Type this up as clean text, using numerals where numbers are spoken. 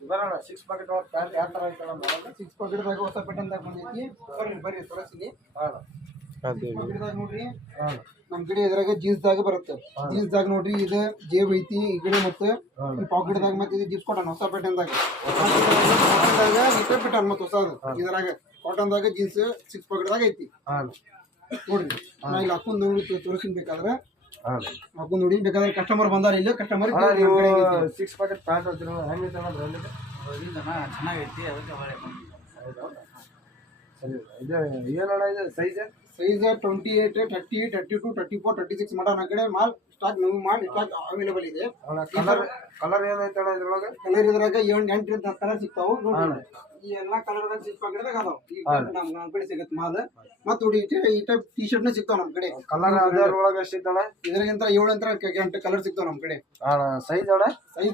ಬರೋಣ 6 packet pant ಯಾವ ಥರ ಐತಲ್ಲ ನೋಡೋಣ 6 ಪಾಕೆಟ್ದಾಗ ಹೊಸ ಪ್ಯಾಟರ್ನ್ದಾಗ ಬಂದೈತಿ ಬರ್ರಿ ತೋರಿಸ್ತೀನಿ ಪಾಕೆಟ್ದಾಗ ನೋಡ್ರಿ ನಮ್ಮ ಕಡೆ ಇದ್ರಾಗ ಜೀನ್ಸ್ದಾಗ ಬರುತ್ತೆ ಜೀನ್ಸ್ದಾಗ ನೋಡ್ರಿ ಇದು ಜೇಬ್ ಐತಿ ಈ ಕಡೆ ಮತ್ತೆ ಈ ಪಾಕೆಟ್ದಾಗ ಮತ್ತೆ ಇದು ಜೀನ್ಸ್ ಕೊಟ್ಟಾನ ಹೊಸ ಪ್ಯಾಟರ್ನ್ದಾಗ ಇದೇ ಪ್ಯಾಟರ್ನ್ ಮತ್ತೆ ಹೊಸದು ಇದ್ರಾಗ ಕಾಟನ್ದಾಗ ಜೀನ್ಸ್ 6 ಪಾಕೆಟ್ದಾಗ ಐತಿ ನೋಡ್ರಿ ನಾ ಇಲ್ಲಿ ಹಾಕೊಂಡು ನೋಡಿ ತೋರಿಸ್ತೀನಿ ಬೇಕಾದ್ರೆ ಹಾಕೊಂಡು ನೋಡಿ ಬೇಕಾದ್ರೆ ಕಸ್ಟಮರ್ ಬಂದಾರ ಇಲ್ಲಿ ಕಸ್ಟಮರ್ 6 ಪಾಕೆಟ್ ಪ್ಯಾಂಟ್ ಹೋಗ್ತಿರೋ ಹೆಂಗೈತೆ ಚೆನ್ನಾಗೈತಿ ಅದಕ್ಕೆ ಸರಿ ಇದು ಏನಣ್ಣ ಇದು ಸೈಜ್ 28 30 32 34 36 ಮಟ ನನ್ನ ಕಡೆ mall stock new mall stock available ಇದೆ ಕಲರ್ ಏನೈತೆ ಅಣ್ಣ ಇದ್ರೊಳಗೆ ಕಲರ್ ಇದ್ರಾಗ 8 ಕಲರ್ ಸಿಗ್ತಾವು ನೋಡಿ ಈ ಎಲ್ಲಾ ಕಲರ್ದಾಗ 6 ಪಾಕೆಟ್ದಾಗ ಅದಾವ ಈಗ ನಮ್ಮ ಕಡೆ ಸಿಗುತ್ತೆ ಮಾಲ್ ಮತ್ತೆ ನೋಡಿ ಈ ಟೈಪ್ ಟಿ ಶರ್ಟ್ ನ ಸಿಗ್ತಾವ ನಮ್ಮ ಕಡೆ ಕಲರ್ ಅದರೊಳಗೆ ಎಷ್ಟು ಇದ್ದಾಳೆ ಇದರಿಂದ 7 ಅಂತ 8 ಕಲರ್ ಸಿಗ್ತಾವ ನಮ್ಮ ಕಡೆ ಸೈಜ್ ಅಣ್ಣ ಸೈಜ್